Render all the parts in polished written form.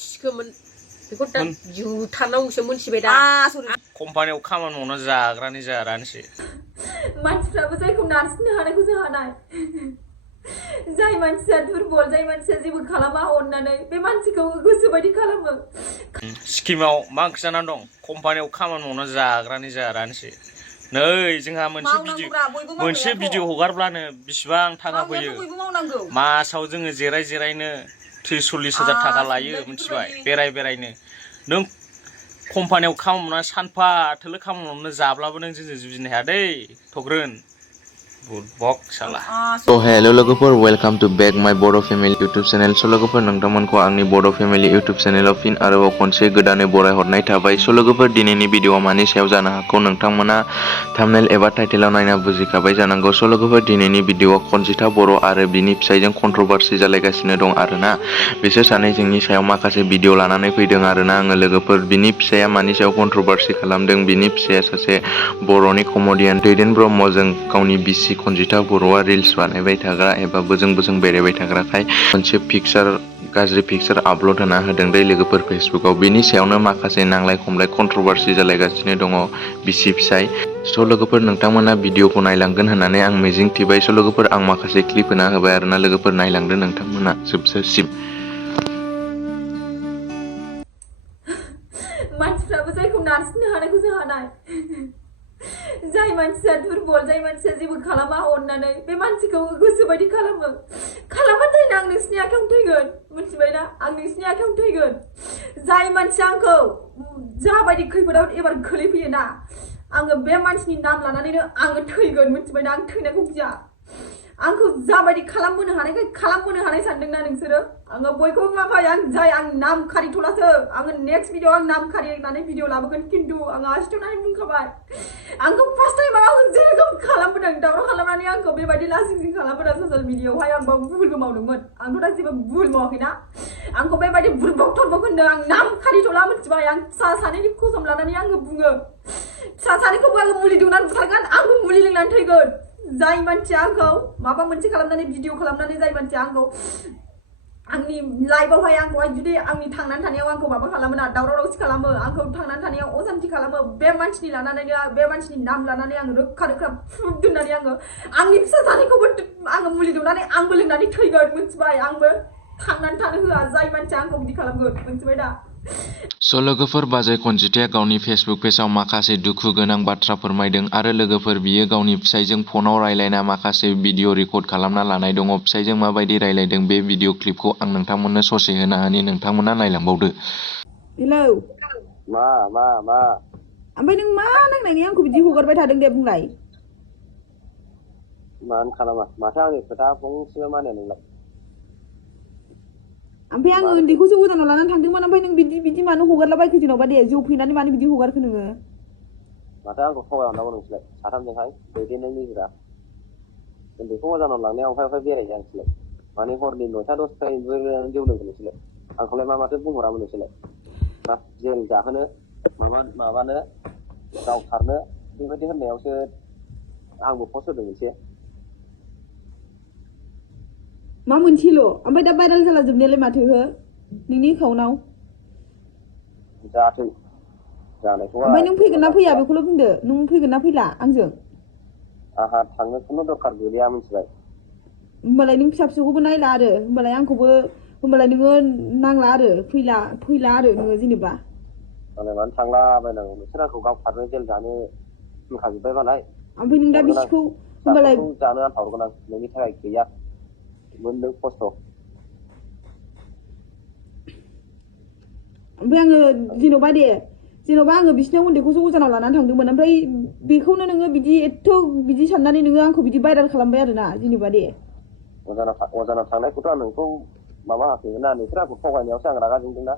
मानसिखौ बेखौ दा जुथारनांगौसो मोनथिबाय दा कम्पानियाव खामानि मावना जाग्रानि जारानोसै मानसिफ्राबो जायखौ नारसिननो हानायखौ जों हानाय जाय मानसिया दुरबल जाय मानसिया जेबो खालामा अननानै बे मानसिखौ गोसोबायदि खालामो स्किमाव मा ओंख्रि जानानै दं कम्पानियाव खामानि मावना जाग्रानि जारानोसै नै जोंहा मोनसे भिडिअ हगारब्लानो बिसिबां थाखा फैयो मासाव जोङो जिरायनो 30-40 हाजार थाखा लायो मिथिबाय बेरायनो नों कम्पानियाव खामानि मावना सानफा थोलो खामानि मावना जाब्लाबो नों जोंजों जुजिनो हाया दै थग्रोन So hello लोगोफोर वेलकाम टू बैक माय बडो फेमिली यूट्यूब चैनल सो लोगोफोर नोंथांमोनखौ आंनि बडो फेमिली यूट्यूब चैनलाव फिन आरोबाव खनसे गोदानै बरायहरनाय थाबाय सो लोगोफोर दिनैनि भिडिअआ मानि सायाव जानो हागौ नोंथांमोना थाम्बनेल एबा टाइटेलाव नायना बुजिखाबाय जानांगौ सो लोगोफोर दिनैनि भिडिअआ खनजिथा बर' आरो बिनि फिसायजों कन्ट्रोभार्सि जालायगासिनो दं आरोना बिसोर सानै जोंनि सायाव माखासे भिडिअ लानानै फैदों आरोना आङो लोगोफोर बिनि फिसाया मानि सायाव कन्ट्रोभार्सि खालामदों बिनि फिसाया सासे बर'नि कमेडियान दैदेन ब्रह्मजों गावनि बिसि खनजिथा बर'आ रिल्स बानायबाय थाग्रा एबा बोजों बेरायबाय थाग्राखाय मोनसे गाज्रि पिक्सार आपल'ड होना होदों दै लोगोफोर फेसबुकाव बिनि सायावनो माखासे नांलाय खमलाय कन्ट्रोभार्सि जालायगासिनो दङ बिसि फिसाय स' लोगोफोर नोंथांमोना भिडिअखौ नायलांगोन होननानै आं मिजिं थिबाय स' लोगोफोर आं माखासे क्लिप होना होबाय आरोना लोगोफोर नायलांदो नोंथांमोना जोबजासिम मानसिफ्राबो जायखौ नारसिननो हानायखौ जों हानाय जाय मानसिया दुरबल जाय मानसिया जेबो खालामा अननानै बे मानसिखौ गोसोबायदि खालामबाथाय आं नोंसिनि आखायाव थैगोन मिथिबायना आं नोंसिनि आखायाव थैगोन जाय मानसिया आंखौ जाबायदि खैफोदाव एबार खोलैफैयोना आङो बे मानसिनि नाम लानानैनो आङो थैगोन मिथिबायना आं थैनायखौ गिया आंखौ जाबायदि खालामबोनो हानाय सानदोंना नोंसोरो आङो बयखौबो माखाय आं नाम खारिथलासो आङो नेक्स्ट भिडिअ आं नाम खारिनानै भिडिअ लाबोगोन खिन्थु आङो आसिथनानै बुंखाबाय आंखौ फार्स्ट टाइमाव आं जेरखम खालामबोदों दावराव खालामनानै आंखौ बेबायदि लासिं खालामबोदों ससियेल मिडियायावहाय आं भुलबो मावदोंमोन आंथ' दा जेबो भुल मावाखैना आंखौ बेबायदि बुरबक थरबक होनदों आं नाम खारिथला मिथिबाय आं फिसा सानैनि कसम लानानै आङो बुङो फिसा सानैखौबो आङो मुलि दौनानै बुथारगोन आंबो मुलि लोंनानै थैगोन जाय मानसिया आंखौ माबा मोनसे खालामनानै भिडिअ खालामनानै जाय मानसिया आंखौ आंनि लाइफआवहाय आंखौहाय जुदि आंनि थांनानै थानायाव आंखौ माबा खालामो ना दावराव दावसि खालामो आंखौ थांनानै थानायाव असान्थि खालामो बे मानसिनि नाम लानानै आङो रोखा प्रुफ दोननानै आंनि फिसा सानैखौबो आङो मुलि दौनानै आंबो लोंनानै थैगोन मिथिबाय आंबो थांनानै थानो होआ जाय मानसिया आंखौ बिदि खालामगोन मिथिबाय दा स' लोगोफोर बाजै खनजिथाया गावनि फेसबुक पेजाव माखासे दुखु गोनां बाथ्रा फोरमायदों आरो लोगोफोर बियो गावनि फिसायजों फनाव रायलायना माखासे भिडिअ रेकर्ड खालामना लानाय दङ फिसायजों माबायदि रायलायदों बे भिडिअ क्लिपखौ आं नोंथांमोननो ससे होना होनि नोंथांमोना नायलांबावदो हेलौ मा ओमफ्राय नों मा नांनायनि आंखौ बिदि हगारबाय थादों दे बुंलाय मानो खालामा माथो आंनि खोथा फंसेबो मानिया नोंलाय ओमफ्राय आङो उन्दैखौसो गोजानाव लानानै थांदोंमोन ओमफ्राय नों बिदि मानो हगारलाबायखो जेन'बा दे जौ फैनानै मानो बिदि हगारखो नोङो माथो आंखौ थगायहरनांगौ नोंसोरलाय साथामजोंहाय दैदेननाय निजिरा उन्दैखौ गोजानाव लांनायाव ओमफ्राय बेरायहैया नोंसोरलाय माने हरनि 9टा 10टानिफ्राय जौ लोंगोन नोंसोरलाय आंखौलाय माथो बुंहरामोन नोंसोरलाय मा जेल जाहोनो माबानो गावथारनो बेबायदि होननायावसो आंबो पस्ट होदों मोनसे मा मोनसेल' ओमफ्राय दा भाइरेल जाला जोबनायालाय माथो हो नोंनि एकाउन्टआव जाथों जानायखौ ओमफ्राय नों फैगोन ना फैया बेखौल' बुंदो नों फैगोन ना फैला आंजों आहा थांनो खुनु दरखार गैया मिथिबाय होमबालाय नों फिसा-फिसौखौबो नायला आरो होमबालाय नोङो नांला आरो फैला आरो नोङो जेनेबा माने मानो थांलाबायनांगौ नोंसोर आंखौ गावथारनो जेल जानो होनखाजोब्बाय मालाय ओमफ्राय नों दा बिसिखौ होमबालाय जानो आन्था हरगोन आं नोंनि थाखाय गैया मोनदों खस्थ' ओमफ्राय आङो जेन'बा आङो बिसिनाव उन्दैखौसो अजानाव लानानै थांदोंमोन ओमफ्राय बेखौनो नोङो बिदि साननानै नोङो आंखौ बिदि भाइरेल खालामबाय आरोना जेनेबा दे अजानाव थांनायखौथ' आं नोंखौ माबा होआखैमोन ना नोंसोर आंखौ थगायनायावसो आं रागा जोंदोंना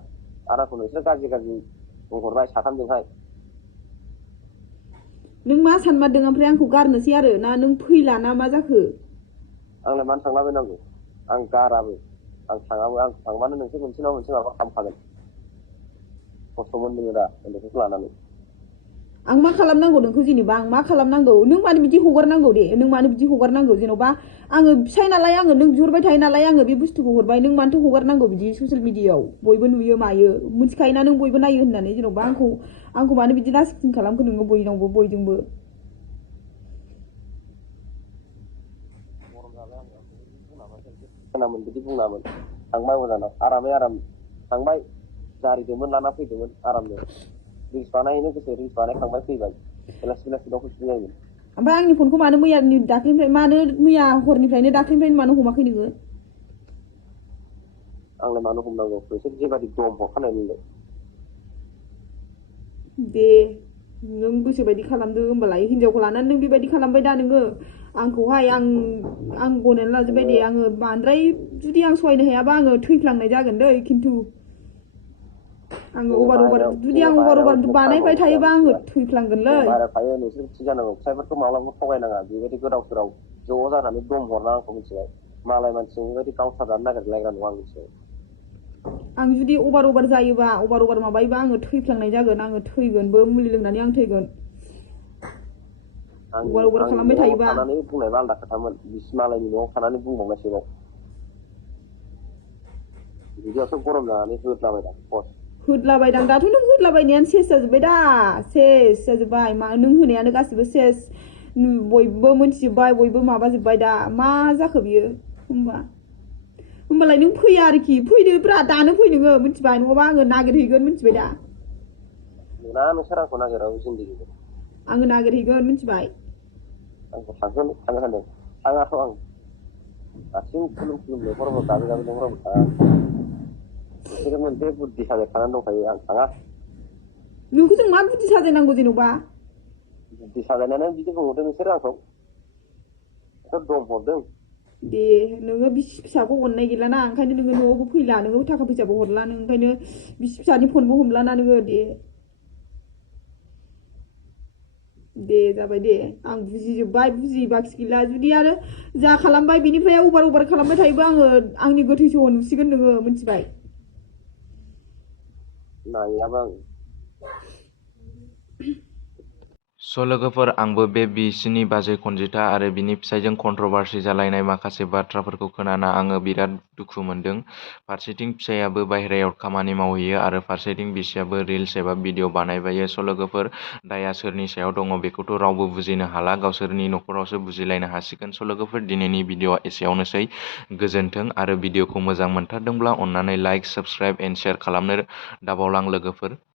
आरो आंखौ नोंसोर गाज्रि बुंहरबाय साथामजोंहाय नों मा सानमारदों ओमफ्राय आंखौ गारनोसै आरो ना नों फैला ना मा जाखो आंलाय मानो थांलाबायनांगौ आं गाराबो आं थाङाबो आं थांबानो नोंसोर मोनसे नङा मोनसे माबा खालामखागोन खस्थ' मोनदों दा उन्दैफोरखौ लानानै आं मा खालामनांगौ नोंखौ जेनेबा आं मा खालामनांगौ नों मानो बिदि हगारनांगौ दे नों मानो बिदि हगारनांगौ जेन'बा आङो फिसाय नालाय आङो नों बिहरबाय थायो नालाय आङो बे बुस्थुखौ हरबाय नों मानोथो हगारनांगौ बिदि ससियेल मिडियायाव बयबो नुयो मायो मिथिखायोना नों बयबो नायो होननानै जेन'बा आंखौ मानो बिदि लासिं खालामखो नोङो बयनावबो बयजोंबो खोनामोन बिदि बुङामोन थांबाय मोजां आरामै आराम थांबाय जारिदोंमोन लाना फैदोंमोन आरामनो रिल्स बानायहैनो गोसो रिल्स बानायखांबाय फैबाय बेलासि बेलासियाव फैफिन जायोमोन ओमफ्राय आंनि फनखौ मानो दाख्लैनिफ्राय मानो मैया हरनिफ्रायनो दाख्लैनिफ्रायनो मानो हमाखै नोङो आंलाय मानो हमनांगौ नोंसोर जेबादि दम हरखानाय नोंलाय दे नों गोसोबायदि खालामदो होमबालाय हिनजावखौ लानानै नों बेबायदि खालामबाय दा नोङो आंखौहाय आं गनायनानै लाजोबबाय दे आङो बांद्राय जुदि आं सहायनो हायाबा आङो थैफ्लांनाय जागोन दै खिन्थु आङो अभार जुदि आं अभार बानायबाय थायोबा आङो थैफ्लांगोनलै बाहेरायाव थायो नोंसोर थि जानांगौ फिसायफोरखौ माब्लाबा थगायनाङा बेबायदि गोदाव सोराव ज' जानानै दम हरना आंखौ मिथिबाय मालाय मानसिजों बेबायदि गावथारनानै नागिरलायग्रा नङा आं मिथिबाय आं जुदि अभार जायोबा अभार माबायोबा आङो थैफ्लांनाय जागोन आङो थैगोनबो मुलि लोंनानै आं थैगोन अभार खालामबाय थायोबा थानानै बुंनायबा आलदा खोथामोन बिसि मालायनि न'आव थानानै बुंबावनायसोबाव बिदियावसो गरम जानानै होदलाबायदां होदलाबायदां दाथ' नों होदलाबायनायानो सेस जाजोब्बाय दा सेस जाजोब्बाय नों होनायानो गासिबो सेस बयबो मोनथिजोब्बाय बयबो माबाजोब्बाय दा मा जाखो बियो होमबालाय नों फैया आरोखि फैदोब्रा दानो फै नोङो मिथिबाय नङाबा आङो नागिरहैगोन मिथिबाय दा मोना नोंसोर आंखौ नागिराबो जिन्दगिखौ आङो नागिरहैगोन मिथिबाय आंखौ थांनो होनदों थाङाथ' आं दासिम खुलुम लेंहराबो गाबै लेंहराबो थाङा बिसोरो मोनसे बुद्धि साजायखानानै दंखायो आं थाङा नोंखौ जों मा बुद्धि साजायनांगौ जेन'बा बुद्धि साजायनानै बिदि बुंहरदों नोंसोरो आंखौ दम हरदों दे नोङो बिसि फिसाखौ अननाय गैलाना ओंखायनो नोङो न'आवबो फैला नोङो थाखा फैसाबो हरला नों ओंखायनो बिसि फिसानि फनबो हमलाना नोङो दे जाबाय दे आं बुजिजोब्बाय बुजिबाखि गैला जुदि आरो जा खालामबाय बिनिफ्राय अभार खालामबाय थायोबा आङो आंनि गोथै सह नुसिगोन नोङो मिथिबाय नायाबा आं स' लोगोफोर आंबो बे बिसिनि बाजै खनजिथा आरो बिनि फिसायजों कन्ट्रभार्सि जालायनाय माखासे बाथ्राफोरखौ खोनाना आङो बिराद दुखु मोनदों फारसेथिं फिसायाबो बाहेरायाव खामानि मावहैयो आरो फारसेथिं बिसियाबो रिल्स एबा भिडिअ बानायबायो स' लोगोफोर दाया सोरनि सायाव दङ बेखौथ' रावबो बुजिनो हाला गावसोरनि न'खरावसो बुजिलायनो हासिगोन स' लोगोफोर दिनैनि भिडिअआ एसेयावनोसै गोजोन्थों आरो भिडिअखौ मोजां मोनथारदोंब्ला अन्नानै लाइक साबस्क्राइब एन्ड शेयार खालामनो दाबावलां लोगोफोर